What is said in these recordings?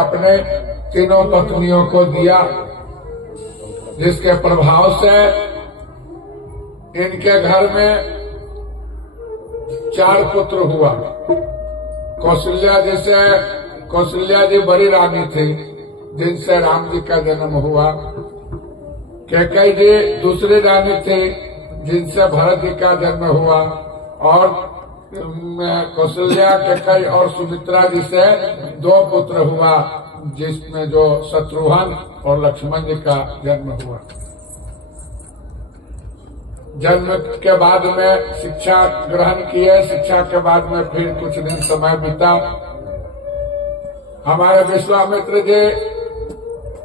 अपने तीनों पत्नियों को दिया, जिसके प्रभाव से इनके घर में 4 पुत्र हुआ। कौशल्या जी बड़ी रानी थी, जिनसे राम जी का जन्म हुआ। कैकेयी जी दूसरी रानी थी, जिनसे भरत जी का जन्म हुआ। और कौशल्या, कैकेयी और सुमित्रा जी से 2 पुत्र हुआ, जिसमें जो शत्रुघ्न और लक्ष्मण जी का जन्म हुआ। जन्म के बाद में शिक्षा ग्रहण किए। शिक्षा के बाद में फिर कुछ दिन समय बीता। हमारे विश्वामित्र जी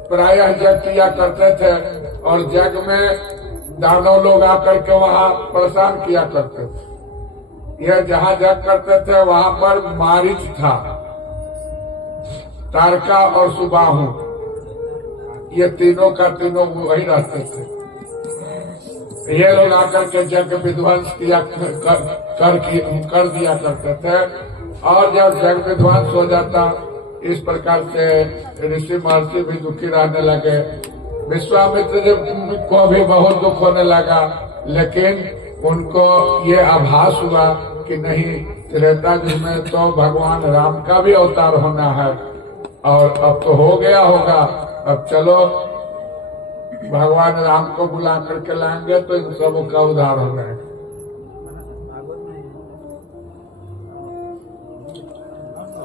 प्रायः यज्ञ किया करते थे, और यज्ञ में दानव लोग आकर के वहाँ परेशान किया करते थे। यह जहाँ यज्ञ करते थे वहाँ पर मारीच था, तारका और सुबाहु, ये तीनों का तीनों वही रहते थे। ये लोग आकर के यज्ञ विध्वंस किया कर दिया करते थे। और जब यज्ञ विध्वंस हो जाता, इस प्रकार से ऋषि महर्षि भी दुखी रहने लगे। विश्वामित्र जी को भी बहुत दुख होने लगा, लेकिन उनको ये आभास हुआ कि नहीं, त्रेता युग में तो भगवान राम का भी अवतार होना है, और अब तो हो गया होगा। अब चलो भगवान राम को बुला करके लाएंगे तो इन सबों का उद्धार हो जाएगा।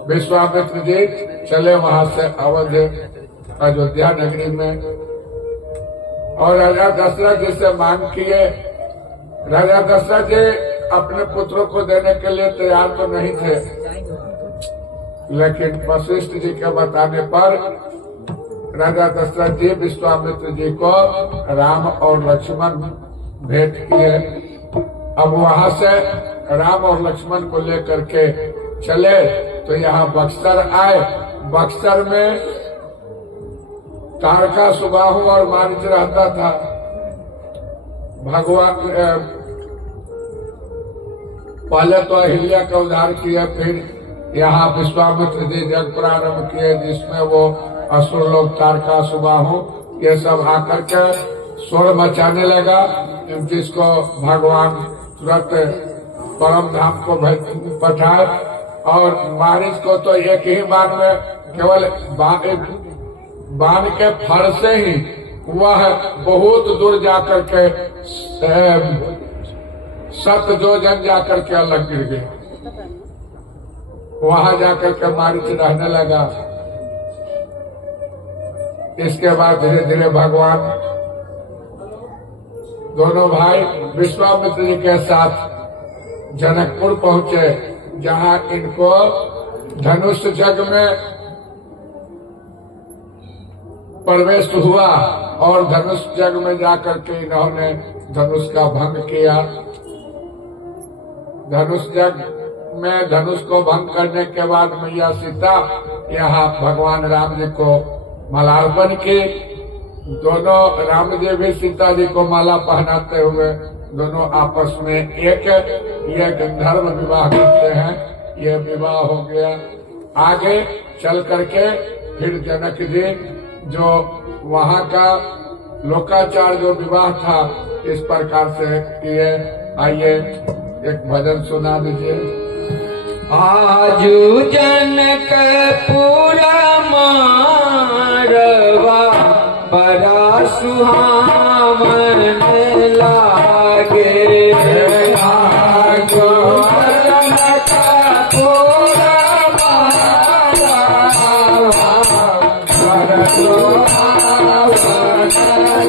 विश्वामित्र जी चले वहां से अवध अयोध्या नगरी में, और राजा दशरथ जी से मांग किए। राजा दशरथ जी अपने पुत्रों को देने के लिए तैयार तो नहीं थे, लेकिन वशिष्ठ जी के बताने पर राजा दशरथ जी विश्वामित्र जी को राम और लक्ष्मण भेंट किए। अब वहां से राम और लक्ष्मण को लेकर के चले तो यहाँ बक्सर आए। बक्सर में तारका, सुबाहु और मारीच रहता था। भगवान पहले तो अहिल्या का उद्धार किया, फिर यहाँ विश्वामित्र जी जग प्रारंभ किए, जिसमें वो असुर लोग तारका, सुबाहु ये सब आकर के शोर मचाने लगा, जिसको भगवान तुरंत परम धाम को पठाए। और मारीच को तो एक ही बार में केवल बाण के फर से ही वह बहुत दूर जाकर के 7 योजन जाकर के अलग गिर गए। वहां जाकर के मारीच रहने लगा। इसके बाद धीरे धीरे भगवान दोनों भाई विश्वामित्र जी के साथ जनकपुर पहुंचे, जहां इनको धनुष यज्ञ में प्रवेश हुआ। और धनुष यज्ञ में जाकर के इन्होंने धनुष का भंग किया। धनुष यज्ञ में धनुष को भंग करने के बाद मैया सीता यहाँ भगवान राम जी को मालार्पण की। दोनों राम जी भी सीता जी को माला पहनाते हुए दोनों आपस में एक ये गंधर्व विवाह करते हैं। ये विवाह हो गया। आगे चल करके फिर जनक जी जो वहाँ का लोकाचार जो विवाह था इस प्रकार से किए। आइए एक भजन सुना दीजिए। आजू जनक पूरा मारवा बड़ा सुहावन लागे। आजू जनक पूरा मारवा बड़ा सुहावन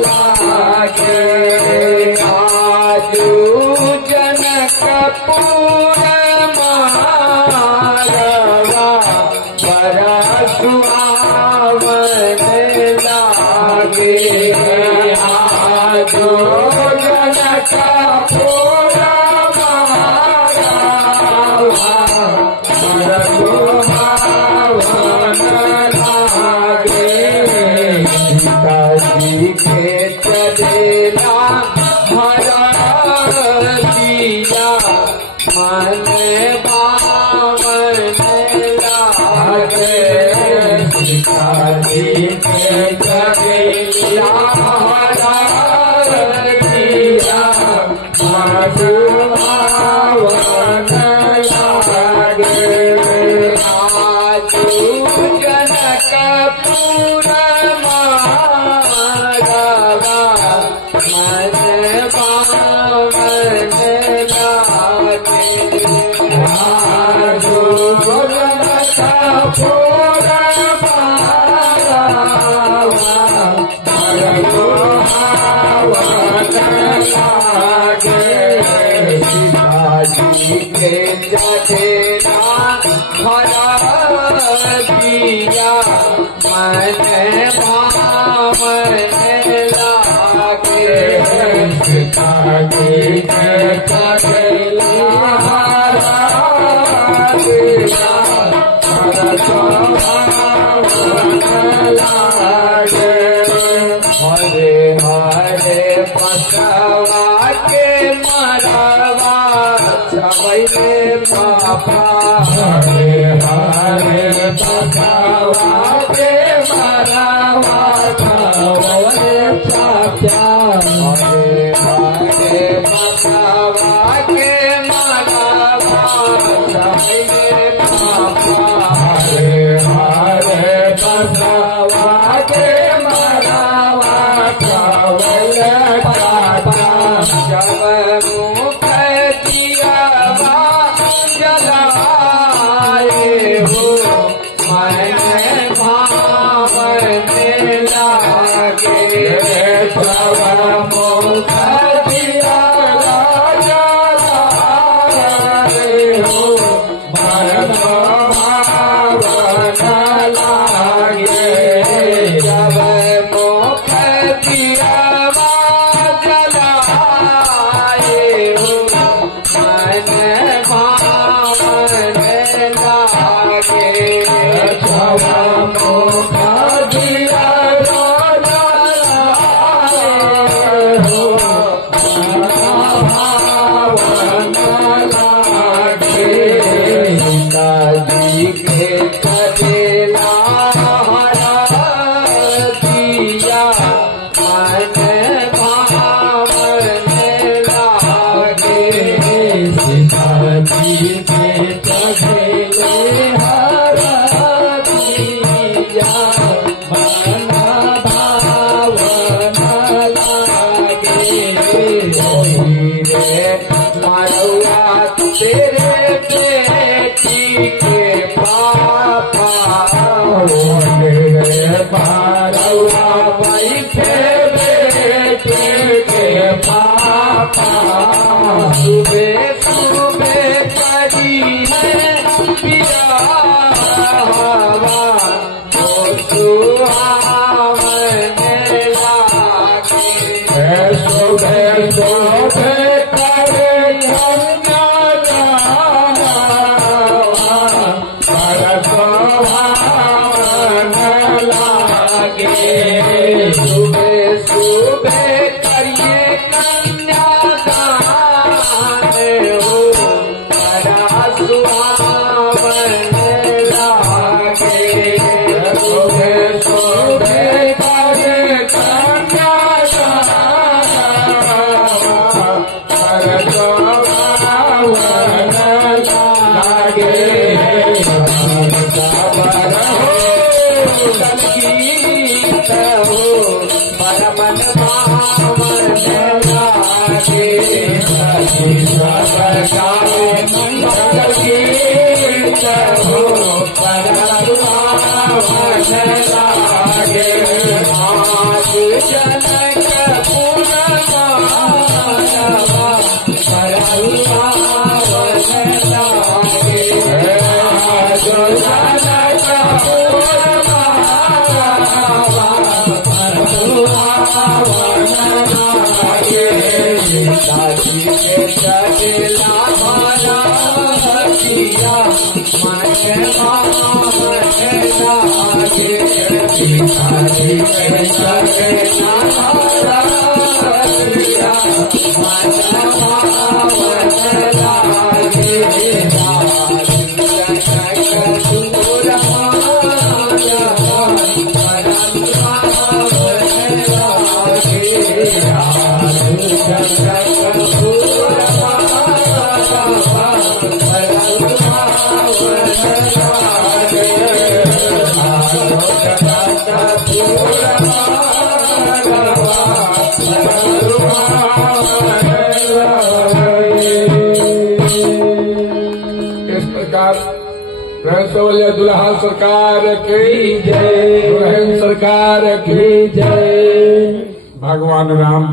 लागे। आजू जनक पूरा मारवा बड़ा सुहावन लागे। आजो जनक पूरा मारवा बड़ा सुहावन लागे। सीता जी के चलेला हरा दिया मन बावन लागे। सीता जी के चलेला हरदिया मधुमावन लागे आजू जनकपुर मारवा मन पावन लागे आजू जनकपुर जी के चलेला हरदिया मन भावन लागे जी के चलेला हरदिया मन भावन लागे हरे हरे बसवा के मरवा छवैले पापा हरे हरे बसवा के मरवा छवैले पापा हरे हरे बसवा के मरवा छवैले पापा हरे हरे बसवा के मरवा छवैले पापा जब मुख दियावा जलाए हो मन भावन लागे जब मुख दियावा जलाए हो मन भावन लागे जब मुख दियावा जलाए हो मन भावन लागे जब मुख दियावा जलाए हो मन भावन लागे जी के चलेला हरदिया मन भावन लागे सीता जी के चलेले हरदिया मन भावन लागे रे मारौआ तेरे बेटी के पापा रे मारौआ बैठे बेटी के पापा सुबह सुबह करी है पियावा तो सुहावन लागे सुबह सुबह करे यमुना सुहावन लागे सुबह सुबह करिए कन्यादान हो बड़ा सुहावन लागे सुबह सुबह करे कन्यादान सुहावन लागे संगीत हो परमन भावन लागे संगीत हो परमन भावन लागे आज जनकपुर मारवा परमन भावन लागे आज जनकपुर सीता जी के चलेला हरदिया मन भावन लागे सीता जी के चलेला हरदिया मन भावन लागे जनकपुर मारवा यार रसवलिया दुल्हा सरकार की जय, दुल्हन सरकार की जय। भगवान राम